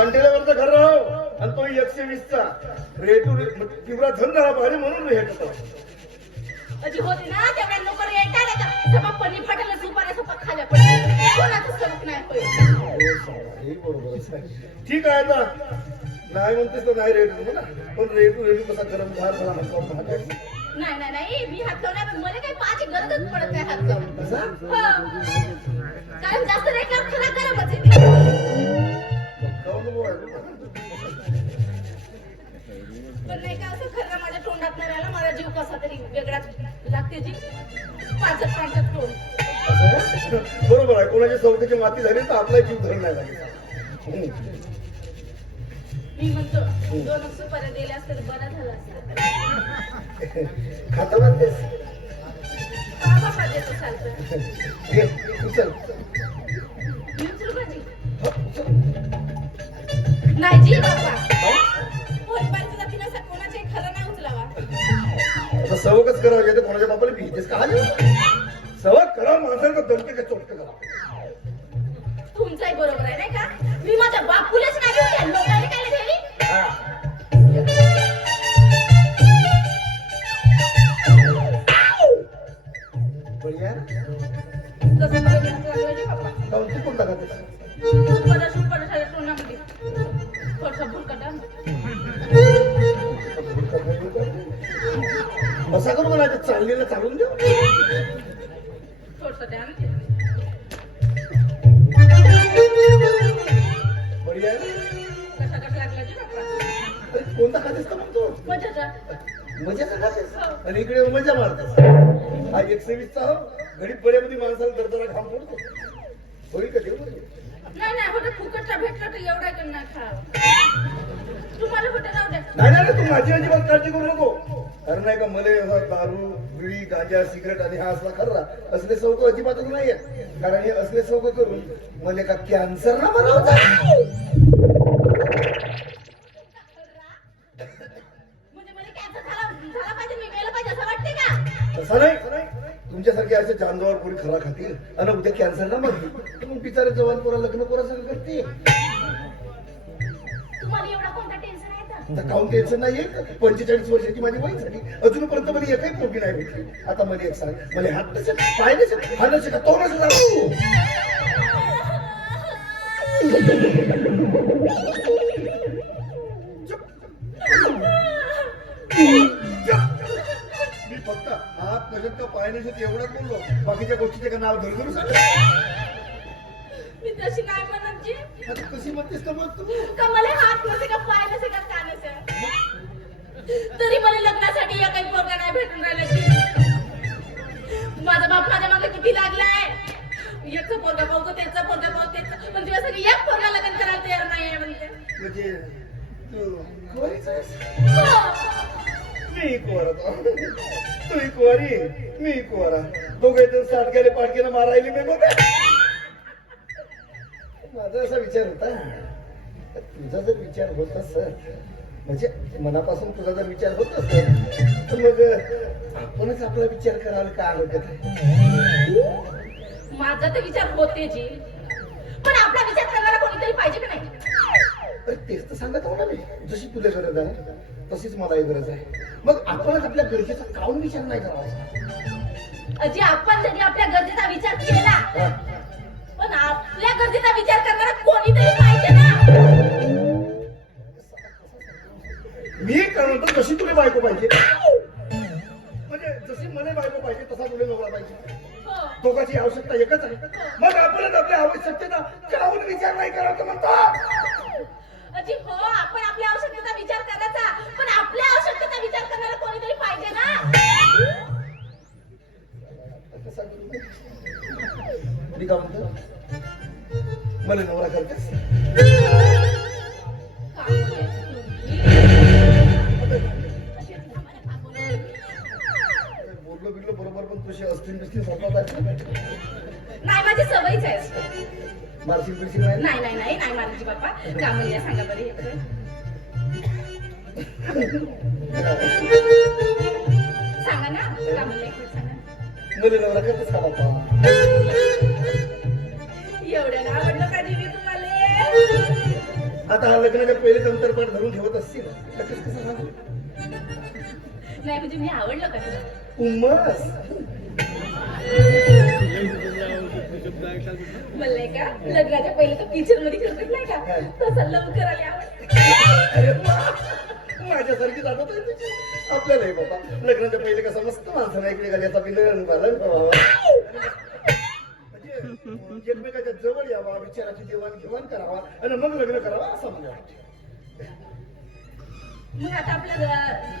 पांढऱ्यावरचा घर राहो आणि तो 120चा रेटू किंवा धन झाला पाहिजे म्हणून रेट अजी होते ना तेवढ्या नोकर येतात आता सभा पन्नी फाटलं सुपाऱ्या सोपा खाल्या पडले कोणाचं स्वरूप नाही होईल बरोबर ठीक आहे आता नाही म्हणतेस तर नाही रेट ना पण रेटू कसा गरम झाला मला नाही नाही नाही मी हात लावणार पण मला काही पाहायची गरजच पडत नाही हात लावून काय जास्त रेट खरा गरमच आहे पण नाही का असं खरं माझ्या तोंडात नाही राहिला माझा जीव कसा तरी वेगळाच लागते जी पाचट तोंड बरोबर आहे कोणाच्या चौकीची माती झाली तर आपला जीव धरून नाही लागेल मी म्हणतो 2 सुपाऱ्या दिल्या असतं तर बरं झालं असतं खाता म्हणतेस बाबा देतो चालतं उचल नाही जी बाबा पोरीबारीच्या जातीनं असं कोणाच्याही खरं नाही उचलावा सवकच करावं येते कोणाच्या बापाला भीतेस का सवक करा माणसाला दमते का चोटते करा तुमचाही बरोबर आहे नाही का मी माझ्या बापूलाच नाही घेऊन लोकांनी काय दिली बढिया कसं लागलं जी बाबा काउंटी कोणता खाते परत तोंडामध्ये थोडसा भुरकटा असा करू मला चाललेलं चालून देऊ थोडसा द्या बढिया कसा लागला जी बाबा कोणता खातेस का म्हणतो मजाचा मजा खातेस आणि इकडे मजा मारतेस हा 120चा गरीब बऱ्यामध्ये माणसाला दरदरा घाम पडतो होईल का देऊ नाही नाही होतं फुकटचा भेटला तर एवढा पण नाही खावं तुम्हाला होतं राहू द्या नाही तू माझी अजिबात काळजी करू नको कारण नाही का मले दारू बिडी गांजा सिगरेट आणि हा असला खर्रा असले सौक अजिबातच नाहीये कारण हे असले सौक करून मले का कॅन्सर ना बनवता म्हणजे मला कॅन्सर झाला पाहिजे मी मेलं पाहिजे असं वाटते का तसं नाही तुमच्यासारखे असे जानवर कोणी खरा खातील आणि उद्या कॅन्सर ना मग मग बिचारे जवान पोरा लग्न पोरा सगळं करते तुम्हाला एवढा कोणता टेन्शन आहे आता काऊन टेन्शन नाहीये 45 वर्षाची माझी वय झाली अजूनपर्यंत मध्ये एकही पोरगी नाही भेटली आता मला एक सांग मला हात नसेल पाय नसेल हा नसेल का तो नसेल मी फक्त हात नसेल का पाय नसेल एवढंच बोललो बाकीच्या गोष्टीचे का नाव धरून सांग मी तशी काय म्हणत जी आता कशी म्हणतेस का मग तू का मला हात नसे का पाय नसे का कान नसे तरी मला लग्नासाठी या काही पोरगा नाही भेटून राहिला की माझा बाप माझ्या मागे किती लागलाय एकचं पोरगा पाहतो त्याचा पोरगा पाहतो त्याचा पण तुझ्यासाठी एक पोरगा लग्न करायला तयार नाही आहे म्हणते म्हणजे तू कुवारीच आहेस हो. मी कुवारा तू कुवारी मी कुवारा दोघे तर साडक्याला पाडक्याला मारायला मी बघ माझा असा विचार होता तुझा जर विचार होत असेल म्हणजे मनापासून तुझा जर विचार होत असेल तर मग आपणच आपला विचार करायला काय हरकत आहे माझा तर विचार होते जी पण आपला विचार करणारा कोणीतरी पाहिजे का नाही अरे तेच तर सांगत हो ना मी जशी तुला गरज आहे तशीच मलाही गरज आहे मग आपणच आपल्या गरजेचा काऊन विचार नाही करावा अजी आपण जरी आपल्या गरजेचा विचार केला पण आपल्या गरजेचा विचार करणारा कोणीतरी पाहिजे ना मी काय म्हणतो जशी तुला बायको पाहिजे म्हणजे जशी मला बायको पाहिजे तसा तुला नवरा पाहिजे दोघांची आवश्यकता एकच आहे मग आपणच आपल्या आवश्यकतेचा काहून विचार नाही करायचा म्हणतो अजी हो आपण आपल्या आवश्यकतेचा विचार करायचा पण आपल्या आवश्यकतेचा विचार करणारा कोणीतरी पाहिजे ना मी काय म्हणतो मला नवरा करतेस बोललो बिडलो बरोबर पण तुझी असतील बिस्तील स्वतः नाही माझी सवयच आहे मारशील बिरशील नाही नाही नाही नाही नाही मारायची बाप्पा कामल्या सांगा बरं हे सांगा ना कामल्या सांगा मला नवरा करतेस का बाप्पा एवढ्या आवडलं का दिली तुम्हाला आता हा लग्नाच्या पहिलेच अंतरपाठ धरून ठेवत असतील तर कसं सांगू? नाही म्हणजे मी आवडलं का तुला? उमस म्हणलंय का लग्नाच्या पहिले तर पिक्चर मध्ये करतात नाही का तसं लवकर आले आवड. अरे वा! माझ्यासारखी जातात आहे तुझी. आपल्याला हे बाबा लग्नाच्या पहिले कसं मस्त माणसाला इकडे घालायचा पिंड घालायला म्हणजे एकमेकाच्या जवळ यावा विचाराची देवाणघेवाण करावा आणि मग लग्न करावा असं मला वाटतं. मग आता आपलं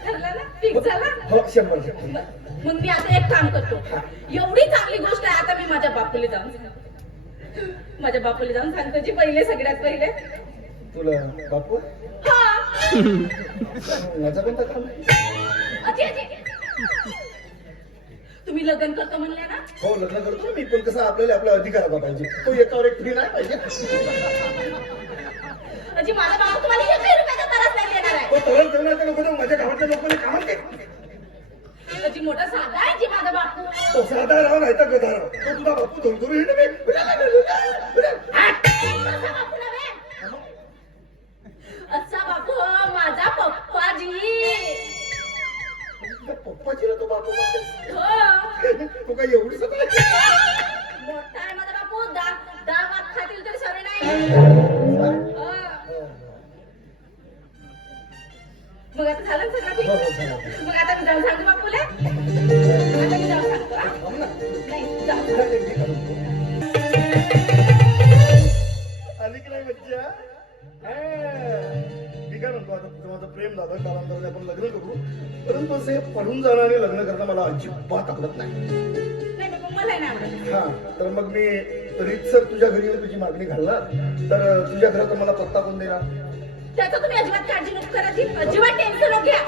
ठरलं ना फिक्स झाला. हो 100%. मग मी आता एक काम करतो. एवढी चांगली गोष्ट आहे आता मी माझ्या बापूला जाऊन सांगतो. माझ्या बापूला जाऊन सांगतो जी पहिले सगळ्यात पहिले. तुला बापू हा माझा कोणता काम आहे? अजी अजी तुम्ही लग्न करतो म्हणले ना. हो लग्न करतो ना मी पण कसं आपल्याला आपला अधिकार पाहिजे तो एकावर एक फ्री नाही पाहिजे. अजी माझा बाबा तुम्हाला 1 रुपयाचा त्रास नाही देणार आहे. तो तरल ठेवण्याच्या लोक माझ्या गावातल्या लोकांनी कामच केलं. अजी मोठा साधा आहे जी माझा बापू. तो साधा राव नाही तर गधा राव तो तुझा बापू धुरधुरू हिंड मी असा बापू नव्हे. असा बापू माझा पप्पाजी. पप्पाची तो बापू म्हणतेस? हो तू काय एवढी सगळं मोठा आहे माझा बापू. दाम खातील तरी सवय नाही. हो. मग आता झालं ना सगळं हो, हो, ठीक. झालं. मग आता मी जाऊन सांगतो बापूला. आता मी जाऊन सांगतो हा? नाही जाऊन सांगतो. आली की नाही मज्जा? मी काय म्हणतो आता तुझं माझं प्रेम झालं कालांतराने आपण लग्न करू परंतु असं हे पडून जाणारे लग्न करणं मला अजिबात आवडत नाही. नाही मग मला नाही आवडत. हा तर मग मी रीतसर तुझ्या घरी येऊन तुझी मागणी घालणार तर तुझ्या घरात मला पत्ता कोण देणार? त्याचं तुम्ही अजिबात काळजी नको करा जी. अजिबात टेन्शन नको घ्या.